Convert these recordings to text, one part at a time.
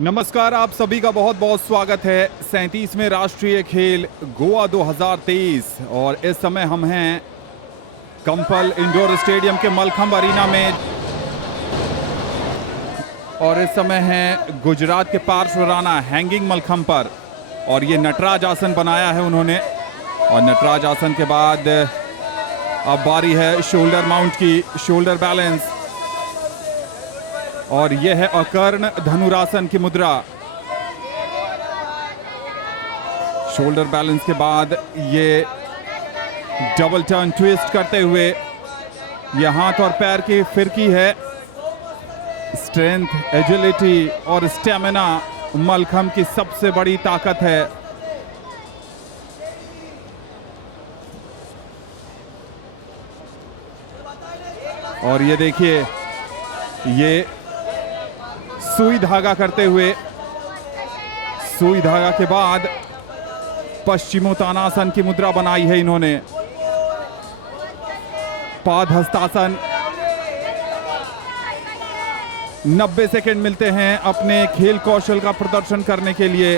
नमस्कार, आप सभी का बहुत बहुत स्वागत है 37वें राष्ट्रीय खेल गोवा 2023। और इस समय हम हैं कंपल इंडोर स्टेडियम के मलखंब अरीना में और इस समय हैं गुजरात के पार्श्व राणा हैंगिंग मलखंब पर। और ये नटराज आसन बनाया है उन्होंने। और नटराज आसन के बाद अब बारी है शोल्डर माउंट की, शोल्डर बैलेंस। और यह है अकर्ण धनुरासन की मुद्रा। शोल्डर बैलेंस के बाद ये डबल टर्न ट्विस्ट करते हुए ये हाथ और पैर की फिरकी है। स्ट्रेंथ, एजिलिटी और स्टेमिना मलखंब की सबसे बड़ी ताकत है। और ये देखिए, ये सुई धागा करते हुए, सुई धागा के बाद पश्चिमोत्तानासन की मुद्रा बनाई है इन्होंने। पाद हस्तासन। 90 सेकंड मिलते हैं अपने खेल कौशल का प्रदर्शन करने के लिए।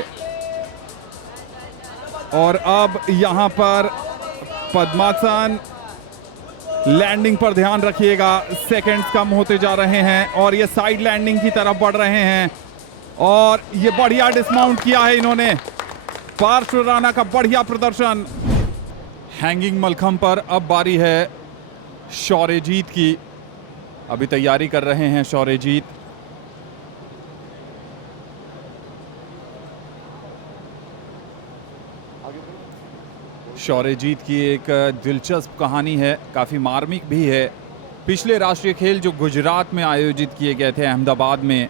और अब यहां पर पद्मासन। लैंडिंग पर ध्यान रखिएगा, सेकंड्स कम होते जा रहे हैं और ये साइड लैंडिंग की तरफ बढ़ रहे हैं। और ये बढ़िया डिसमाउंट किया है इन्होंने। पार्श्व राणा का बढ़िया प्रदर्शन। हैंगिंग मलखंब पर अब बारी है शौर्यजीत की। अभी तैयारी कर रहे हैं शौर्यजीत। शौर्यजीत की एक दिलचस्प कहानी है, काफ़ी मार्मिक भी है। पिछले राष्ट्रीय खेल जो गुजरात में आयोजित किए गए थे अहमदाबाद में,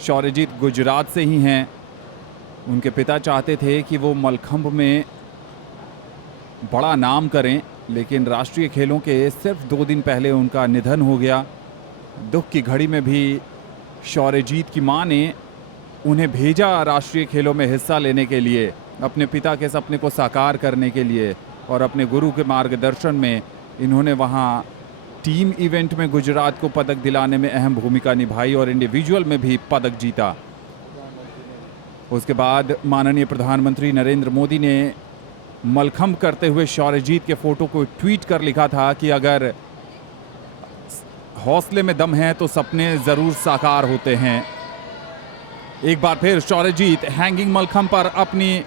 शौर्यजीत गुजरात से ही हैं। उनके पिता चाहते थे कि वो मलखंब में बड़ा नाम करें, लेकिन राष्ट्रीय खेलों के सिर्फ 2 दिन पहले उनका निधन हो गया। दुख की घड़ी में भी शौर्यजीत की मां ने उन्हें भेजा राष्ट्रीय खेलों में हिस्सा लेने के लिए, अपने पिता के सपने को साकार करने के लिए। और अपने गुरु के मार्गदर्शन में इन्होंने वहाँ टीम इवेंट में गुजरात को पदक दिलाने में अहम भूमिका निभाई और इंडिविजुअल में भी पदक जीता। उसके बाद माननीय प्रधानमंत्री नरेंद्र मोदी ने मलखंब करते हुए शौर्यजीत के फोटो को ट्वीट कर लिखा था कि अगर हौसले में दम है तो सपने ज़रूर साकार होते हैं। एक बार फिर शौर्यजीत हैंगिंग मलखंब पर अपनी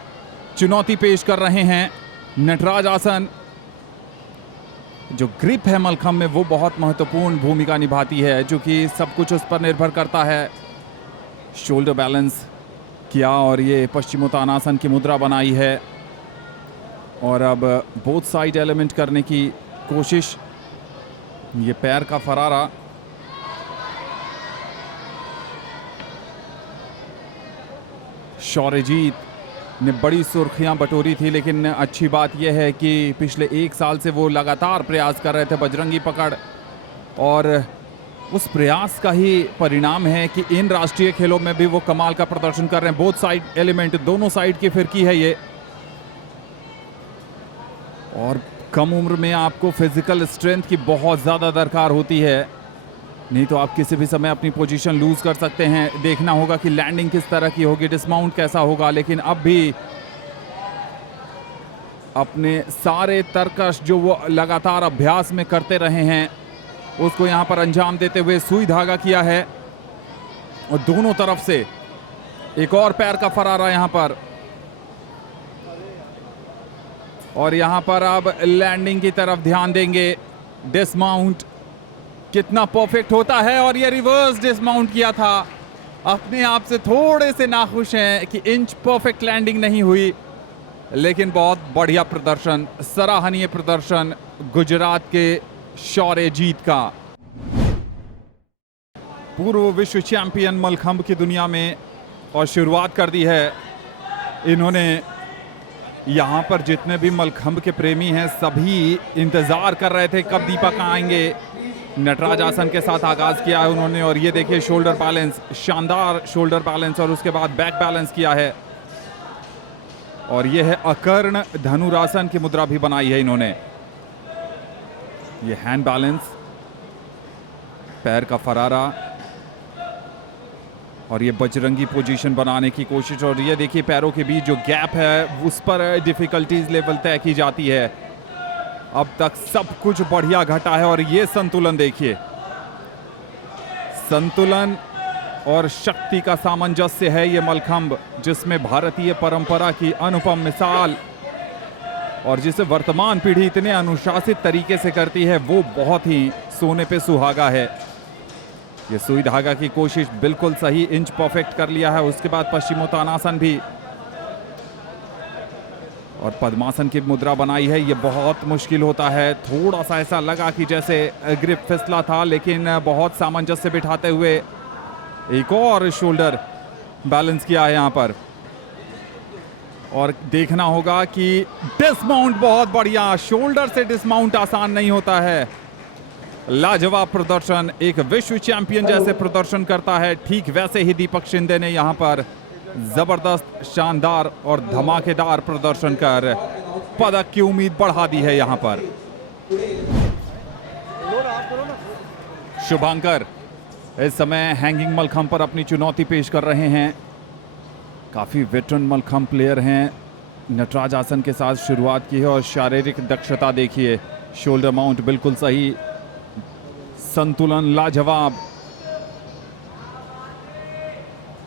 चुनौती पेश कर रहे हैं। नटराज आसन। जो ग्रिप है मलखंब में वो बहुत महत्वपूर्ण भूमिका निभाती है, क्योंकि सब कुछ उस पर निर्भर करता है। शोल्डर बैलेंस किया और ये पश्चिमोत्तानासन की मुद्रा बनाई है। और अब बोथ साइड एलिमेंट करने की कोशिश। ये पैर का फरारा। शौर्यजीत ने बड़ी सुर्खियां बटोरी थी, लेकिन अच्छी बात यह है कि पिछले 1 साल से वो लगातार प्रयास कर रहे थे बजरंगी पकड़। और उस प्रयास का ही परिणाम है कि इन राष्ट्रीय खेलों में भी वो कमाल का प्रदर्शन कर रहे हैं। बोथ साइड एलिमेंट, दोनों साइड की फिरकी है ये। और कम उम्र में आपको फिजिकल स्ट्रेंथ की बहुत ज़्यादा दरकार होती है, नहीं तो आप किसी भी समय अपनी पोजीशन लूज कर सकते हैं। देखना होगा कि लैंडिंग किस तरह की होगी, डिसमाउंट कैसा होगा। लेकिन अब भी अपने सारे तरकश जो वो लगातार अभ्यास में करते रहे हैं उसको यहाँ पर अंजाम देते हुए सुई धागा किया है। और दोनों तरफ से एक और पैर का फरारा यहाँ पर। और यहाँ पर अब लैंडिंग की तरफ ध्यान देंगे। डिसमाउंट कितना परफेक्ट होता है। और ये रिवर्स डिसमाउंट किया था। अपने आप से थोड़े से नाखुश हैं कि इंच परफेक्ट लैंडिंग नहीं हुई, लेकिन बहुत बढ़िया प्रदर्शन, सराहनीय प्रदर्शन गुजरात के शौर्यजीत का। पूर्व विश्व चैंपियन मलखंब की दुनिया में और शुरुआत कर दी है इन्होंने। यहाँ पर जितने भी मलखंब के प्रेमी हैं सभी इंतजार कर रहे थे कब दीपक आएंगे। नटराज आसन के साथ आगाज किया है उन्होंने। और ये देखिए शोल्डर बैलेंस, शानदार शोल्डर बैलेंस। और उसके बाद बैक बैलेंस किया है। और ये है अकर्ण धनुरासन की मुद्रा भी बनाई है इन्होंने। ये हैंड बैलेंस, पैर का फरारा। और ये बजरंगी पोजीशन बनाने की कोशिश, और ये देखिए पैरों के बीच जो गैप है उस पर डिफिकल्टीज लेवल तय की जाती है। अब तक सब कुछ बढ़िया घटा है और ये संतुलन देखिए, संतुलन और शक्ति का सामंजस्य है ये मलखंब, जिसमें भारतीय परंपरा की अनुपम मिसाल और जिसे वर्तमान पीढ़ी इतने अनुशासित तरीके से करती है वो बहुत ही सोने पे सुहागा है। ये सुई धागा की कोशिश बिल्कुल सही, इंच परफेक्ट कर लिया है। उसके बाद पश्चिमोत्तानासन भी और पद्मासन की मुद्रा बनाई है। ये बहुत मुश्किल होता है, थोड़ा सा ऐसा लगा कि जैसे ग्रिप फिसला था, लेकिन बहुत सामंजस्य बिठाते हुए एक और शोल्डर बैलेंस किया है यहाँ पर। और देखना होगा कि डिसमाउंट बहुत बढ़िया, शोल्डर से डिसमाउंट आसान नहीं होता है। लाजवाब प्रदर्शन, एक विश्व चैंपियन जैसे प्रदर्शन करता है, ठीक वैसे ही दीपक शिंदे ने यहाँ पर जबरदस्त, शानदार और धमाकेदार प्रदर्शन कर पदक की उम्मीद बढ़ा दी है यहाँ पर। शुभांकर इस समय हैंगिंग मलखंब पर अपनी चुनौती पेश कर रहे हैं। काफ़ी वेटरन मलखंब प्लेयर हैं। नटराज आसन के साथ शुरुआत की है और शारीरिक दक्षता देखिए, शोल्डर माउंट बिल्कुल सही, संतुलन लाजवाब,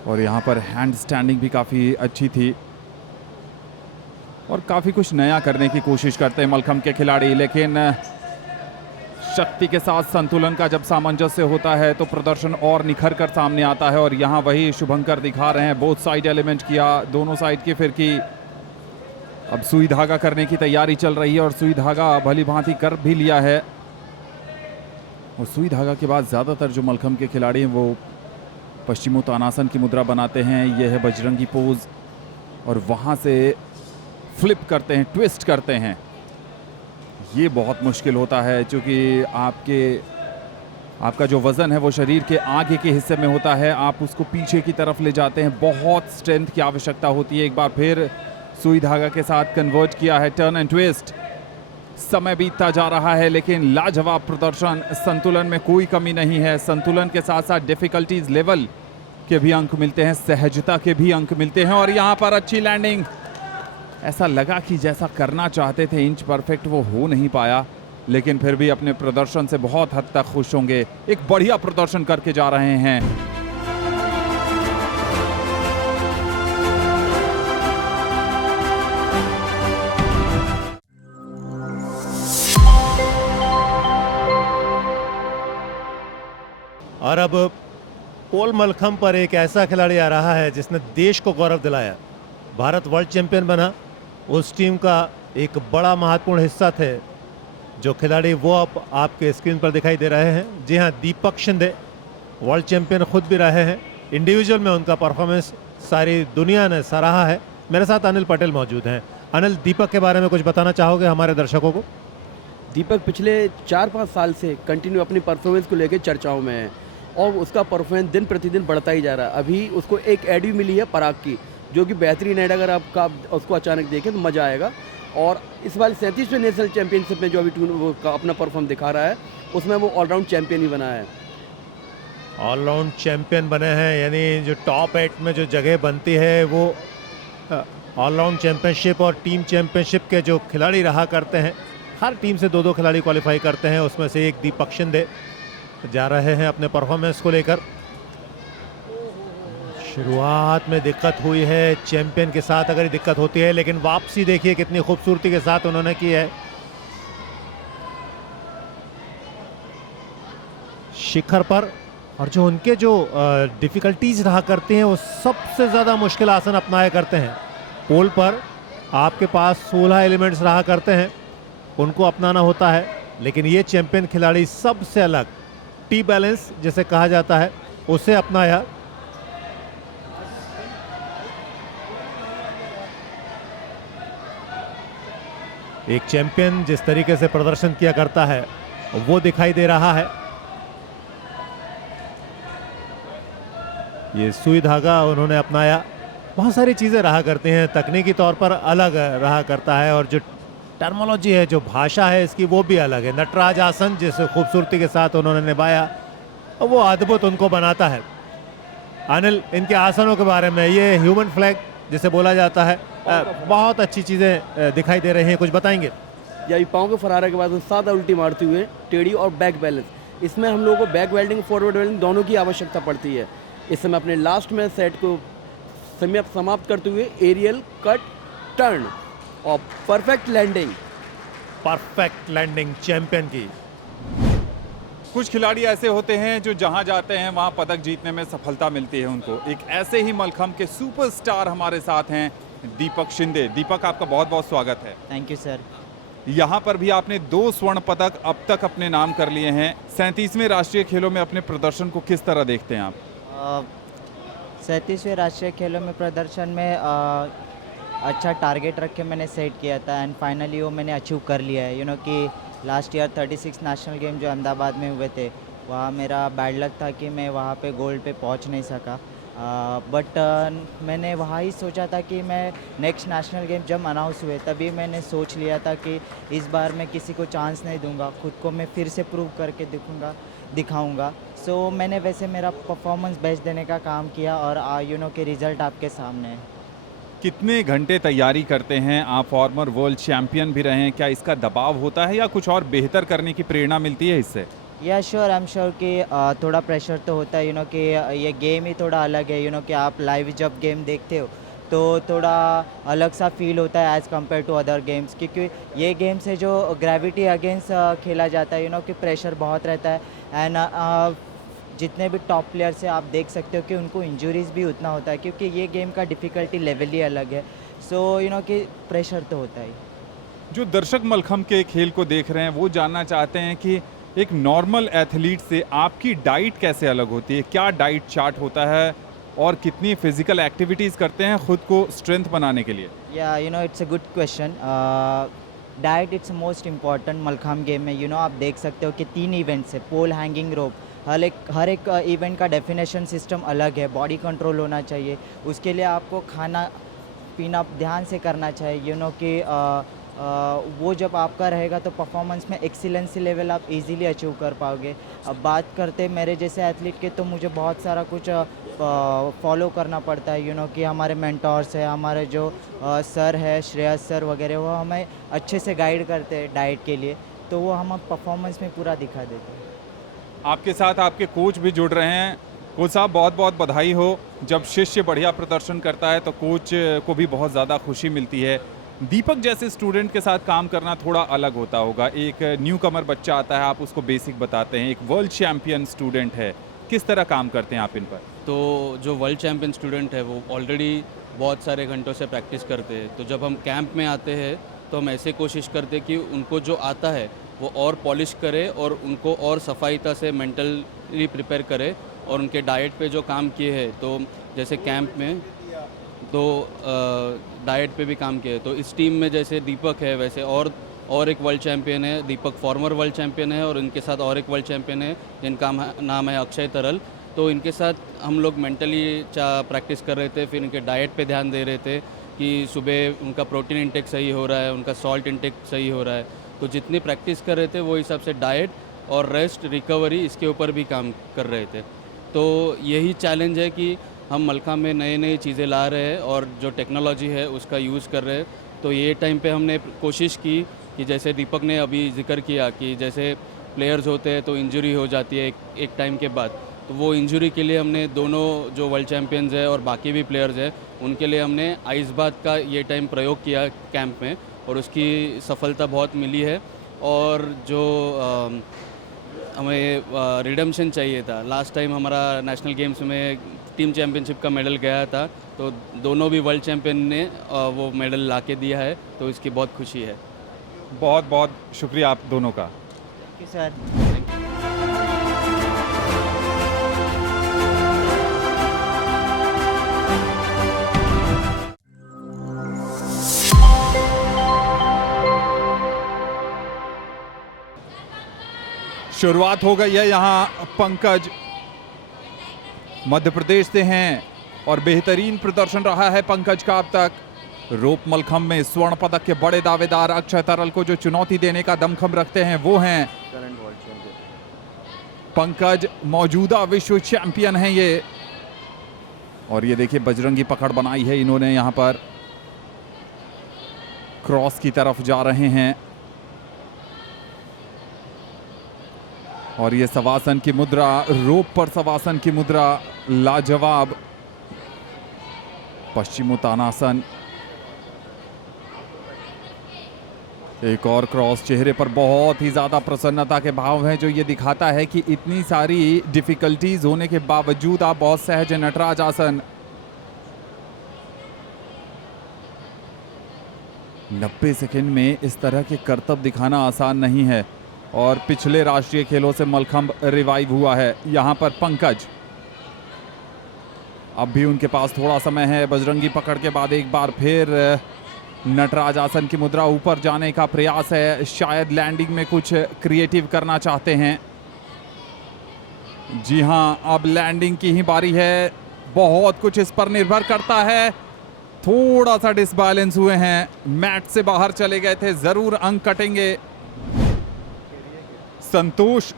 और यहाँ पर हैंड स्टैंडिंग भी काफ़ी अच्छी थी। और काफ़ी कुछ नया करने की कोशिश करते हैं मलखंब के खिलाड़ी, लेकिन शक्ति के साथ संतुलन का जब सामंजस्य होता है तो प्रदर्शन और निखर कर सामने आता है। और यहाँ वही शुभंकर दिखा रहे हैं, बोथ साइड एलिमेंट किया, दोनों साइड की फिर की। अब सुई धागा करने की तैयारी चल रही है और सुई धागा भली भांति कर भी लिया है। और सुई धागा के बाद ज़्यादातर जो मलखंब के खिलाड़ी हैं वो पश्चिमोत्तानासन की मुद्रा बनाते हैं। यह है बजरंगी पोज, और वहाँ से फ्लिप करते हैं, ट्विस्ट करते हैं। ये बहुत मुश्किल होता है क्योंकि आपका जो वज़न है वो शरीर के आगे के हिस्से में होता है, आप उसको पीछे की तरफ ले जाते हैं, बहुत स्ट्रेंथ की आवश्यकता होती है। एक बार फिर सुई धागा के साथ कन्वर्ट किया है, टर्न एंड ट्विस्ट। समय बीतता जा रहा है लेकिन लाजवाब प्रदर्शन, संतुलन में कोई कमी नहीं है। संतुलन के साथ साथ डिफिकल्टीज लेवल के भी अंक मिलते हैं, सहजता के भी अंक मिलते हैं। और यहाँ पर अच्छी लैंडिंग, ऐसा लगा कि जैसा करना चाहते थे इंच परफेक्ट वो हो नहीं पाया, लेकिन फिर भी अपने प्रदर्शन से बहुत हद तक खुश होंगे। एक बढ़िया प्रदर्शन करके जा रहे हैं। और अब पोल मलखंब पर एक ऐसा खिलाड़ी आ रहा है जिसने देश को गौरव दिलाया, भारत वर्ल्ड चैंपियन बना। उस टीम का एक बड़ा महत्वपूर्ण हिस्सा थे जो खिलाड़ी, वो अब आपके स्क्रीन पर दिखाई दे रहे हैं। जी हाँ, दीपक शिंदे वर्ल्ड चैंपियन खुद भी रहे हैं। इंडिविजुअल में उनका परफॉर्मेंस सारी दुनिया ने सराहा है। मेरे साथ अनिल पटेल मौजूद हैं। अनिल, दीपक के बारे में कुछ बताना चाहोगे हमारे दर्शकों को? दीपक पिछले 4-5 साल से कंटिन्यू अपनी परफॉर्मेंस को लेकर चर्चाओं में है और उसका परफॉर्मेंस दिन प्रतिदिन बढ़ता ही जा रहा है। अभी उसको एक एड भी मिली है पराग की, जो कि बेहतरीन एड, अगर आपका उसको अचानक देखें तो मज़ा आएगा। और इस बार 37वें नेशनल चैंपियनशिप में जो अभी वो अपना परफॉर्म दिखा रहा है, उसमें वो ऑलराउंड चैंपियन ही बना है। ऑलराउंड चैंपियन बने हैं, यानी जो टॉप 8 में जो जगह बनती है वो ऑलराउंड चैंपियनशिप और टीम चैंपियनशिप के जो खिलाड़ी रहा करते हैं, हर टीम से 2-2 खिलाड़ी क्वालिफाई करते हैं। उसमें से एक दीपक शिंदे जा रहे हैं अपने परफॉर्मेंस को लेकर। शुरुआत में दिक्कत हुई है चैंपियन के साथ, अगर दिक्कत होती है, लेकिन वापसी देखिए कितनी खूबसूरती के साथ उन्होंने की है। शिखर पर, और जो उनके जो डिफिकल्टीज रहा करते हैं वो सबसे ज़्यादा मुश्किल आसन अपनाया करते हैं। पोल पर आपके पास 16 एलिमेंट्स रहा करते हैं, उनको अपनाना होता है, लेकिन ये चैंपियन खिलाड़ी सबसे अलग टी बैलेंस जिसे कहा जाता है उसे अपनाया। एक चैंपियन जिस तरीके से प्रदर्शन किया करता है वो दिखाई दे रहा है। ये सुई धागा उन्होंने अपनाया। बहुत सारी चीज़ें रहा करती हैं, तकनीकी तौर पर अलग रहा करता है, और जो टर्मोलॉजी है, जो भाषा है इसकी, वो भी अलग है। नटराज आसन जिस खूबसूरती के साथ उन्होंने निभाया वो अद्भुत उनको बनाता है। अनिल, इनके आसनों के बारे में, ये ह्यूमन फ्लैग जिसे बोला जाता है, बहुत अच्छी चीज़ें दिखाई दे रही हैं, कुछ बताएंगे? या पाँव के फरारा के बाद सादा उल्टी मारते हुए टेढ़ी और बैक बैलेंस, इसमें हम लोगों को बैक वेल्डिंग फॉरवर्ड वेल्डिंग दोनों की आवश्यकता पड़ती है। इस समय अपने लास्ट में सेट को समाप्त करते हुए एरियल कट टर्न और perfect landing. Perfect landing champion की। कुछ खिलाड़ी ऐसे होते हैं जो जहां जाते हैं वहां पदक जीतने में सफलता मिलती है उनको। एक ऐसे ही मलखंब के सुपरस्टार हमारे साथ हैं दीपक शिंदे। दीपक, आपका बहुत बहुत स्वागत है। Thank you sir. यहाँ पर भी आपने 2 स्वर्ण पदक अब तक अपने नाम कर लिए हैं। 37वें राष्ट्रीय खेलों में अपने प्रदर्शन को किस तरह देखते हैं आप? 37वें राष्ट्रीय खेलों में प्रदर्शन में अच्छा टारगेट रख के मैंने सेट किया था एंड फाइनली वो मैंने अचीव कर लिया है। कि लास्ट ईयर 36 नेशनल गेम जो अहमदाबाद में हुए थे, वहाँ मेरा बैड लक था कि मैं वहाँ पे गोल्ड पे पहुँच नहीं सका। बट मैंने वहाँ ही सोचा था कि मैं नेक्स्ट नेशनल गेम जब अनाउंस हुए तभी मैंने सोच लिया था कि इस बार मैं किसी को चांस नहीं दूंगा, खुद को मैं फिर से प्रूव करके दिखाऊंगा। सो मैंने वैसे मेरा परफॉर्मेंस बेस्ट देने का काम किया और कि रिज़ल्ट आपके सामने है। कितने घंटे तैयारी करते हैं आप? फॉर्मर वर्ल्ड चैंपियन भी रहे हैं, क्या इसका दबाव होता है या कुछ और बेहतर करने की प्रेरणा मिलती है इससे? या श्योर, आई एम श्योर कि थोड़ा प्रेशर तो होता है। कि ये गेम ही थोड़ा अलग है। कि आप लाइव जब गेम देखते हो तो थोड़ा अलग सा फील होता है as compared to other games, क्योंकि ये गेम्स है जो ग्रेविटी अगेंस्ट खेला जाता है। कि प्रेशर बहुत रहता है एंड जितने भी टॉप प्लेयर्स हैं आप देख सकते हो कि उनको इंजरीज भी उतना होता है, क्योंकि ये गेम का डिफ़िकल्टी लेवल ही अलग है। सो कि प्रेशर तो होता ही। जो दर्शक मलखंब के खेल को देख रहे हैं वो जानना चाहते हैं कि एक नॉर्मल एथलीट से आपकी डाइट कैसे अलग होती है? क्या डाइट चार्ट होता है और कितनी फिजिकल एक्टिविटीज़ करते हैं खुद को स्ट्रेंथ बनाने के लिए? या it's a good question. Diet it's most important mallakhamb game में। आप देख सकते हो कि 3 इवेंट्स है, पोल, हैंगिंग रोप। हर एक इवेंट का डेफिनेशन सिस्टम अलग है। बॉडी कंट्रोल होना चाहिए, उसके लिए आपको खाना पीना ध्यान से करना चाहिए। कि वो जब आपका रहेगा तो परफॉर्मेंस में एक्सीलेंसी लेवल आप इजीली अचीव कर पाओगे। अब बात करते मेरे जैसे एथलीट के, तो मुझे बहुत सारा कुछ फॉलो करना पड़ता है। कि हमारे मेंटोर्स है, हमारे जो सर है, श्रेयस सर वगैरह, वो हमें अच्छे से गाइड करते हैं डाइट के लिए, तो वो हम परफॉर्मेंस में पूरा दिखा देते हैं। आपके साथ आपके कोच भी जुड़ रहे हैं। कोच साहब, बहुत बहुत बधाई हो। जब शिष्य बढ़िया प्रदर्शन करता है तो कोच को भी बहुत ज़्यादा खुशी मिलती है। दीपक जैसे स्टूडेंट के साथ काम करना थोड़ा अलग होता होगा। एक न्यू कमर बच्चा आता है, आप उसको बेसिक बताते हैं। एक वर्ल्ड चैम्पियन स्टूडेंट है, किस तरह काम करते हैं आप इन पर? तो जो वर्ल्ड चैम्पियन स्टूडेंट है वो ऑलरेडी बहुत सारे घंटों से प्रैक्टिस करते हैं। तो जब हम कैंप में आते हैं तो हम ऐसे कोशिश करते हैं कि उनको जो आता है वो और पॉलिश करे और उनको और सफाईता से मेंटली प्रिपेयर करे और उनके डाइट पे जो काम किए हैं, तो जैसे कैंप में तो डाइट पे भी काम किए। तो इस टीम में जैसे दीपक है, वैसे और एक वर्ल्ड चैम्पियन है। दीपक फॉर्मर वर्ल्ड चैम्पियन है और इनके साथ और एक वर्ल्ड चैम्पियन है जिनका नाम है अक्षय तरल। तो इनके साथ हम लोग मेंटली प्रैक्टिस कर रहे थे, फिर इनके डाइट पे ध्यान दे रहे थे कि सुबह उनका प्रोटीन इंटेक सही हो रहा है, उनका सॉल्ट इंटेक सही हो रहा है। तो जितनी प्रैक्टिस कर रहे थे वो हिसाब से डाइट और रेस्ट, रिकवरी, इसके ऊपर भी काम कर रहे थे। तो यही चैलेंज है कि हम मलखंब में नई नई चीज़ें ला रहे हैं और जो टेक्नोलॉजी है उसका यूज़ कर रहे हैं। तो ये टाइम पे हमने कोशिश की कि जैसे दीपक ने अभी जिक्र किया कि जैसे प्लेयर्स होते हैं तो इंजरी हो जाती है एक टाइम के बाद, तो वो इंजरी के लिए हमने दोनों जो वर्ल्ड चैम्पियंस है और बाकी भी प्लेयर्स हैं उनके लिए हमने आइस बाथ का ये टाइम प्रयोग किया कैंप में और उसकी सफलता बहुत मिली है। और जो हमें रिडेम्पशन चाहिए था, लास्ट टाइम हमारा नेशनल गेम्स में टीम चैम्पियनशिप का मेडल गया था, तो दोनों भी वर्ल्ड चैम्पियन ने वो मेडल ला के दिया है, तो इसकी बहुत खुशी है। बहुत बहुत शुक्रिया आप दोनों का। Thank you sir. शुरुआत हो गई है यहाँ। पंकज मध्य प्रदेश से हैं और बेहतरीन प्रदर्शन रहा है पंकज का अब तक। रोप मलखंब में स्वर्ण पदक के बड़े दावेदार अक्षय तरल को जो चुनौती देने का दमखम रखते हैं वो हैं पंकज। मौजूदा विश्व चैंपियन हैं ये। और ये देखिए बजरंगी पकड़ बनाई है इन्होंने, यहाँ पर क्रॉस की तरफ जा रहे हैं और ये शवासन की मुद्रा, रोप पर शवासन की मुद्रा लाजवाब। पश्चिमोत्तानासन, एक और क्रॉस, चेहरे पर बहुत ही ज्यादा प्रसन्नता के भाव हैं, जो ये दिखाता है कि इतनी सारी डिफिकल्टीज होने के बावजूद आप बहुत सहज हैं। नटराज आसन 90 सेकंड में इस तरह के करतब दिखाना आसान नहीं है और पिछले राष्ट्रीय खेलों से मलखंब रिवाइव हुआ है। यहाँ पर पंकज, अब भी उनके पास थोड़ा समय है। बजरंगी पकड़ के बाद एक बार फिर नटराज आसन की मुद्रा, ऊपर जाने का प्रयास है, शायद लैंडिंग में कुछ क्रिएटिव करना चाहते हैं। जी हां, अब लैंडिंग की ही बारी है। बहुत कुछ इस पर निर्भर करता है। थोड़ा सा डिसबैलेंस हुए हैं, मैट से बाहर चले गए थे, जरूर अंक कटेंगे। संतोष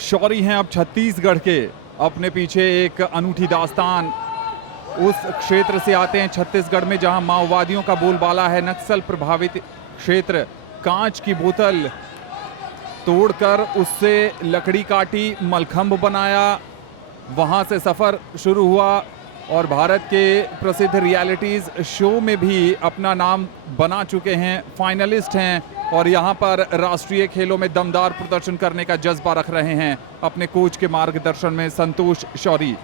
शौरी हैं अब छत्तीसगढ़ के, अपने पीछे एक अनूठी दास्तान। उस क्षेत्र से आते हैं छत्तीसगढ़ में जहां माओवादियों का बोलबाला है, नक्सल प्रभावित क्षेत्र। कांच की बोतल तोड़कर उससे लकड़ी काटी, मलखंब बनाया, वहां से सफर शुरू हुआ और भारत के प्रसिद्ध रियलिटीज शो में भी अपना नाम बना चुके हैं, फाइनलिस्ट हैं और यहाँ पर राष्ट्रीय खेलों में दमदार प्रदर्शन करने का जज्बा रख रहे हैं अपने कोच के मार्गदर्शन में। संतोष शौरी,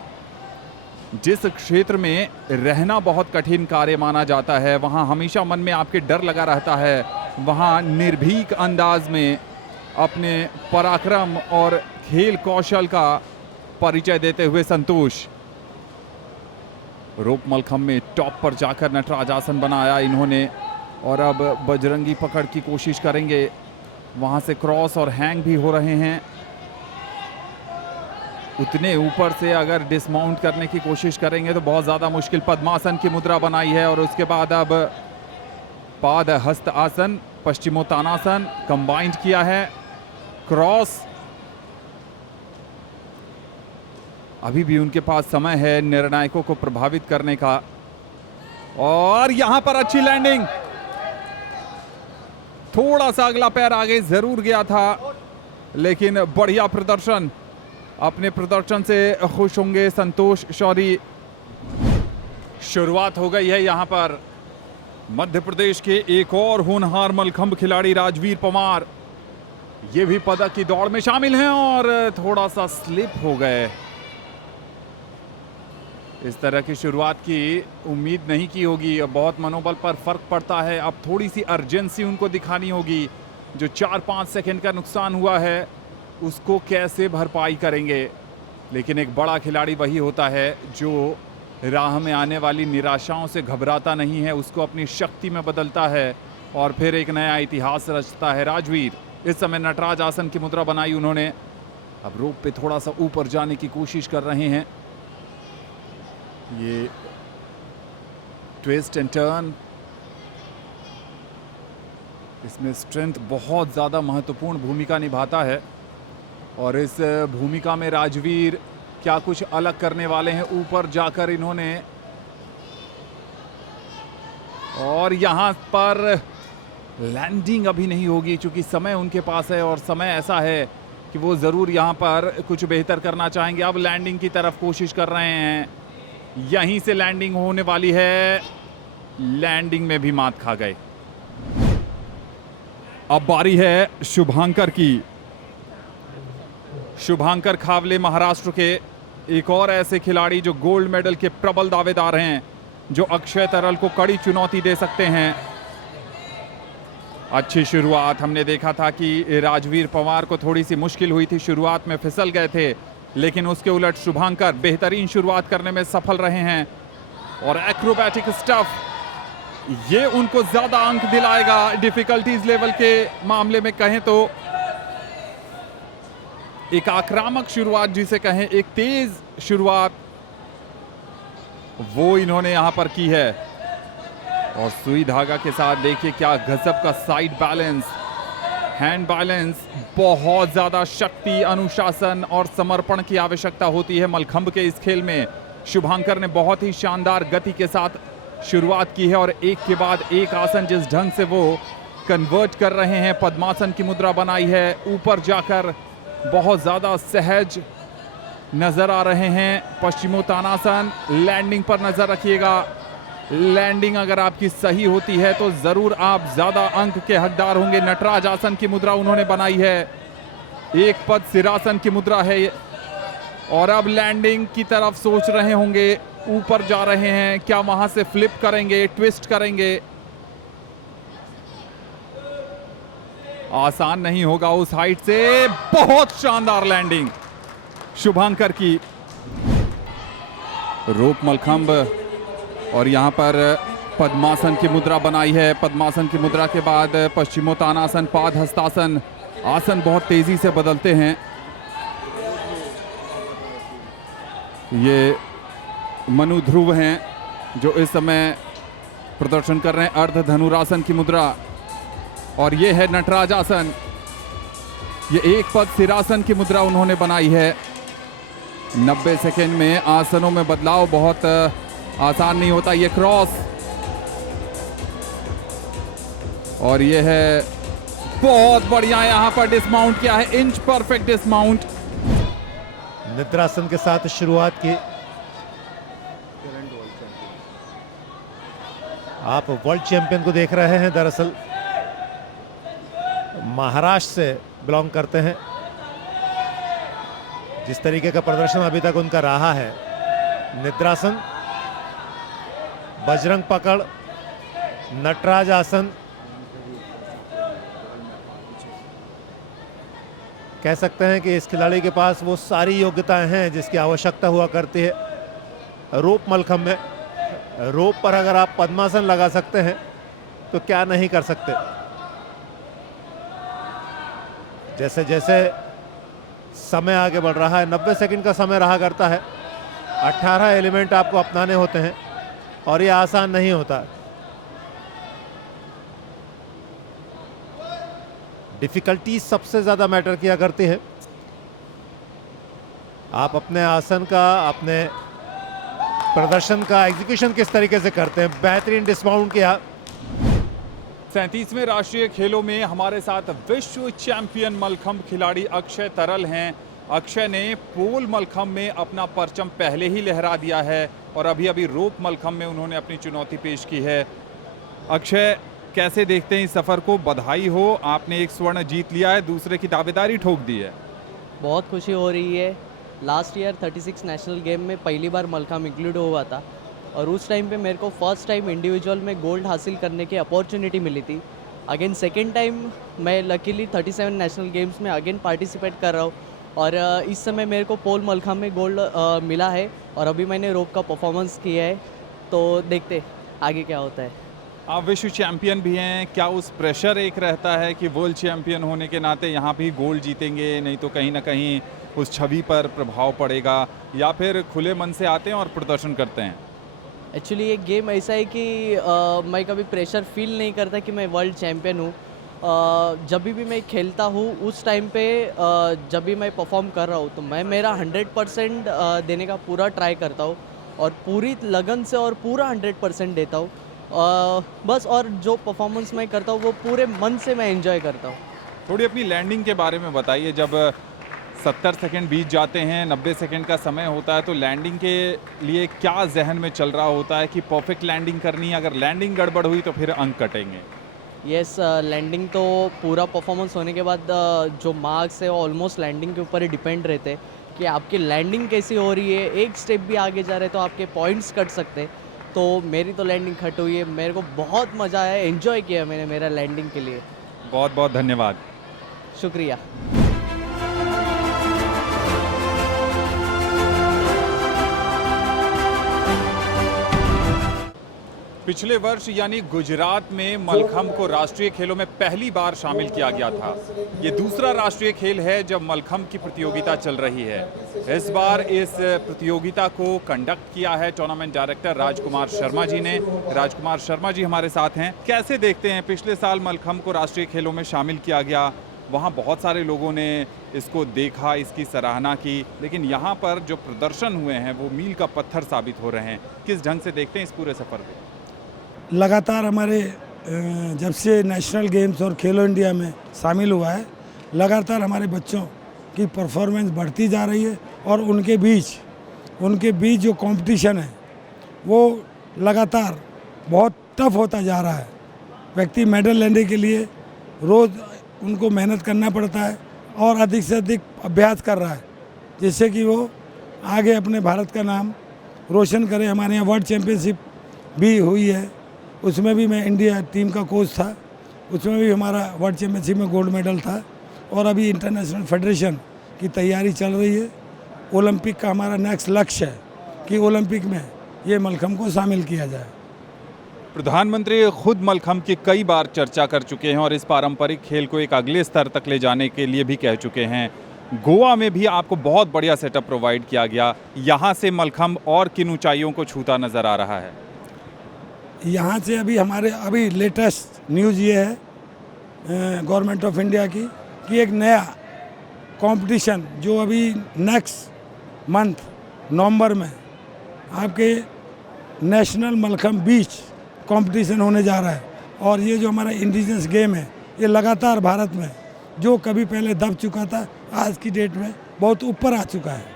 जिस क्षेत्र में रहना बहुत कठिन कार्य माना जाता है, वहाँ हमेशा मन में आपके डर लगा रहता है, वहाँ निर्भीक अंदाज में अपने पराक्रम और खेल कौशल का परिचय देते हुए संतोष रोप मलखंब में टॉप पर जाकर नटराज आसन बनाया इन्होंने और अब बजरंगी पकड़ की कोशिश करेंगे। वहाँ से क्रॉस और हैंग भी हो रहे हैं। उतने ऊपर से अगर डिसमाउंट करने की कोशिश करेंगे तो बहुत ज़्यादा मुश्किल। पद्मासन की मुद्रा बनाई है और उसके बाद अब पाद हस्त आसन, पश्चिमोत्तानासन कंबाइंड किया है। क्रॉस, अभी भी उनके पास समय है निर्णायकों को प्रभावित करने का और यहां पर अच्छी लैंडिंग। थोड़ा सा अगला पैर आगे जरूर गया था लेकिन बढ़िया प्रदर्शन, अपने प्रदर्शन से खुश होंगे संतोष शौरी। शुरुआत हो गई है यहां पर मध्य प्रदेश के एक और होनहार मलखंब खिलाड़ी राजवीर पवार, ये भी पदक की दौड़ में शामिल हैं और थोड़ा सा स्लिप हो गए। इस तरह की शुरुआत की उम्मीद नहीं की होगी। अब बहुत मनोबल पर फर्क पड़ता है। अब थोड़ी सी अर्जेंसी उनको दिखानी होगी। जो 4-5 सेकंड का नुकसान हुआ है उसको कैसे भरपाई करेंगे। लेकिन एक बड़ा खिलाड़ी वही होता है जो राह में आने वाली निराशाओं से घबराता नहीं है, उसको अपनी शक्ति में बदलता है और फिर एक नया इतिहास रचता है। राजवीर इस समय नटराज आसन की मुद्रा बनाई उन्होंने। अब रोप पे थोड़ा सा ऊपर जाने की कोशिश कर रहे हैं। ये ट्विस्ट एंड टर्न, इसमें स्ट्रेंथ बहुत ज़्यादा महत्वपूर्ण भूमिका निभाता है और इस भूमिका में राजवीर क्या कुछ अलग करने वाले हैं। ऊपर जाकर इन्होंने, और यहाँ पर लैंडिंग अभी नहीं होगी क्योंकि समय उनके पास है और समय ऐसा है कि वो ज़रूर यहाँ पर कुछ बेहतर करना चाहेंगे। अब लैंडिंग की तरफ कोशिश कर रहे हैं, यहीं से लैंडिंग होने वाली है। लैंडिंग में भी मात खा गए। अब बारी है शुभांकर की। शुभांकर खावले महाराष्ट्र के एक और ऐसे खिलाड़ी जो गोल्ड मेडल के प्रबल दावेदार हैं, जो अक्षय तरल को कड़ी चुनौती दे सकते हैं। अच्छी शुरुआत, हमने देखा था कि राजवीर पवार को थोड़ी सी मुश्किल हुई थी, शुरुआत में फिसल गए थे, लेकिन उसके उलट शुभांकर बेहतरीन शुरुआत करने में सफल रहे हैं और एक्रोबैटिक स्टफ ये उनको ज्यादा अंक दिलाएगा डिफिकल्टीज लेवल के मामले में कहें तो। एक आक्रामक शुरुआत जिसे कहें, एक तेज शुरुआत, वो इन्होंने यहां पर की है और सुई धागा के साथ देखिए क्या गजब का साइड बैलेंस, हैंड बैलेंस। बहुत ज्यादा शक्ति, अनुशासन और समर्पण की आवश्यकता होती है मलखंब के इस खेल में। शुभांकर ने बहुत ही शानदार गति के साथ शुरुआत की है और एक के बाद एक आसन जिस ढंग से वो कन्वर्ट कर रहे हैं, पद्मासन की मुद्रा बनाई है, ऊपर जाकर बहुत ज़्यादा सहज नजर आ रहे हैं। पश्चिमोत्तानासन, लैंडिंग पर नजर रखिएगा। लैंडिंग अगर आपकी सही होती है तो जरूर आप ज्यादा अंक के हकदार होंगे। नटराज आसन की मुद्रा उन्होंने बनाई है, एक पद सिरासन की मुद्रा है और अब लैंडिंग की तरफ सोच रहे होंगे, ऊपर जा रहे हैं, क्या वहां से फ्लिप करेंगे, ट्विस्ट करेंगे। आसान नहीं होगा उस हाइट से। बहुत शानदार लैंडिंग शुभांकर की। रोप मलखंब और यहां पर पद्मासन की मुद्रा बनाई है। पद्मासन की मुद्रा के बाद पश्चिमोत्तानासन, पाद हस्तासन। आसन बहुत तेजी से बदलते हैं। ये मनु ध्रुव हैं जो इस समय प्रदर्शन कर रहे हैं अर्ध धनुरासन की मुद्रा और ये है नटराज आसन। ये एक पद सिरासन की मुद्रा उन्होंने बनाई है। 90 सेकेंड में आसनों में बदलाव बहुत आसान नहीं होता। ये क्रॉस और ये है बहुत बढ़िया, यहां पर डिस्माउंट किया है, इंच परफेक्ट डिस्माउंट। निद्रासन के साथ शुरुआत की। आप वर्ल्ड चैंपियन को देख रहे हैं, दरअसल महाराष्ट्र से बिलोंग करते हैं। जिस तरीके का प्रदर्शन अभी तक उनका रहा है, निद्रासन, बजरंग पकड़, नटराज आसन, कह सकते हैं कि इस खिलाड़ी के पास वो सारी योग्यताएं हैं जिसकी आवश्यकता हुआ करती है। रोप मलखंब में रोप पर अगर आप पद्मासन लगा सकते हैं तो क्या नहीं कर सकते। जैसे जैसे समय आगे बढ़ रहा है, 90 सेकंड का समय रहा करता है, 18 एलिमेंट आपको अपनाने होते हैं और ये आसान नहीं होता। डिफिकल्टी सबसे ज्यादा मैटर किया करती है। आप अपने आसन का, अपने प्रदर्शन का एग्जीक्यूशन किस तरीके से करते हैं। बेहतरीन डिस्माउंट किया। 37वें राष्ट्रीय खेलों में हमारे साथ विश्व चैंपियन मलखंब खिलाड़ी अक्षय तरल हैं। अक्षय ने पोल मलखंब में अपना परचम पहले ही लहरा दिया है और अभी अभी रोप मलखंब में उन्होंने अपनी चुनौती पेश की है। अक्षय, कैसे देखते हैं इस सफ़र को? बधाई हो, आपने एक स्वर्ण जीत लिया है, दूसरे की दावेदारी ठोक दी है। बहुत खुशी हो रही है। लास्ट ईयर 36 नेशनल गेम में पहली बार मलखंब इंक्लूड हुआ था और उस टाइम पे मेरे को फर्स्ट टाइम इंडिविजुअल में गोल्ड हासिल करने की अपॉर्चुनिटी मिली थी। अगेन सेकेंड टाइम मैं लकीली 37 नेशनल गेम्स में अगेन पार्टिसिपेट कर रहा हूँ और इस समय मेरे को पोल मलखंब में गोल्ड मिला है और अभी मैंने रोप का परफॉर्मेंस किया है, तो देखते आगे क्या होता है। आप विश्व चैंपियन भी हैं, क्या उस प्रेशर एक रहता है कि वर्ल्ड चैंपियन होने के नाते यहाँ भी गोल्ड जीतेंगे, नहीं तो कहीं ना कहीं उस छवि पर प्रभाव पड़ेगा, या फिर खुले मन से आते हैं और प्रदर्शन करते हैं? एक्चुअली ये गेम ऐसा है कि मैं कभी प्रेशर फील नहीं करता कि मैं वर्ल्ड चैम्पियन हूँ। जब भी मैं खेलता हूँ उस टाइम पे जब भी मैं परफॉर्म कर रहा हूँ तो मैं मेरा 100% देने का पूरा ट्राई करता हूँ और पूरी लगन से और पूरा 100% देता हूँ बस। और जो परफॉर्मेंस मैं करता हूँ वो पूरे मन से मैं एंजॉय करता हूँ। थोड़ी अपनी लैंडिंग के बारे में बताइए। जब 70 सेकंड बीत जाते हैं, 90 सेकंड का समय होता है, तो लैंडिंग के लिए क्या जहन में चल रहा होता है कि परफेक्ट लैंडिंग करनी है, अगर लैंडिंग गड़बड़ हुई तो फिर अंक कटेंगे? यस, लैंडिंग तो पूरा परफॉर्मेंस होने के बाद जो मार्क्स है वो ऑलमोस्ट लैंडिंग के ऊपर ही डिपेंड रहते हैं कि आपकी लैंडिंग कैसी हो रही है। एक स्टेप भी आगे जा रहे तो आपके पॉइंट्स कट सकते। तो मेरी तो लैंडिंग कट हुई है, मेरे को बहुत मज़ा आया, एंजॉय किया मैंने मेरा लैंडिंग के लिए। बहुत बहुत धन्यवाद। शुक्रिया। पिछले वर्ष यानी गुजरात में मलखंब को राष्ट्रीय खेलों में पहली बार शामिल किया गया था। ये दूसरा राष्ट्रीय खेल है जब मलखंब की प्रतियोगिता चल रही है। इस बार इस प्रतियोगिता को कंडक्ट किया है टूर्नामेंट डायरेक्टर राजकुमार शर्मा जी ने। राजकुमार शर्मा जी हमारे साथ हैं। कैसे देखते हैं, पिछले साल मलखंब को राष्ट्रीय खेलों में शामिल किया गया, वहाँ बहुत सारे लोगों ने इसको देखा, इसकी सराहना की, लेकिन यहाँ पर जो प्रदर्शन हुए हैं वो मील का पत्थर साबित हो रहे हैं। किस ढंग से देखते हैं इस पूरे सफ़र को? लगातार हमारे जब से नेशनल गेम्स और खेलो इंडिया में शामिल हुआ है, लगातार हमारे बच्चों की परफॉर्मेंस बढ़ती जा रही है और उनके बीच जो कंपटीशन है वो लगातार बहुत टफ होता जा रहा है। व्यक्ति मेडल लेने के लिए रोज़ उनको मेहनत करना पड़ता है और अधिक से अधिक अभ्यास कर रहा है, जिससे कि वो आगे अपने भारत का नाम रोशन करे। हमारे यहाँ वर्ल्ड चैम्पियनशिप भी हुई है, उसमें भी मैं इंडिया टीम का कोच था, उसमें भी हमारा वर्ल्ड चैम्पियनशिप में गोल्ड मेडल था। और अभी इंटरनेशनल फेडरेशन की तैयारी चल रही है। ओलंपिक का हमारा नेक्स्ट लक्ष्य है कि ओलंपिक में ये मलखम्ब को शामिल किया जाए। प्रधानमंत्री खुद मलखम्ब की कई बार चर्चा कर चुके हैं और इस पारंपरिक खेल को एक अगले स्तर तक ले जाने के लिए भी कह चुके हैं। गोवा में भी आपको बहुत बढ़िया सेटअप प्रोवाइड किया गया, यहाँ से मलखम्ब और किन ऊंचाइयों को छूता नज़र आ रहा है? यहाँ से अभी लेटेस्ट न्यूज़ ये है गवर्नमेंट ऑफ इंडिया की कि एक नया कंपटीशन जो अभी नेक्स्ट मंथ नवंबर में आपके नेशनल मलखम्ब बीच कंपटीशन होने जा रहा है। और ये जो हमारा इंडिजिनस गेम है ये लगातार भारत में जो कभी पहले दब चुका था, आज की डेट में बहुत ऊपर आ चुका है।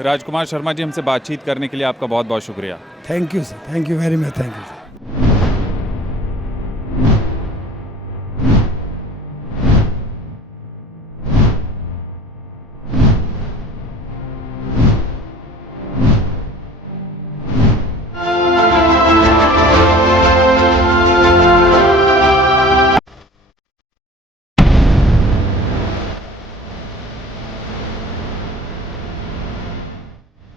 राजकुमार शर्मा जी, हमसे बातचीत करने के लिए आपका बहुत बहुत शुक्रिया। Thank you sir, thank you very much, thank you.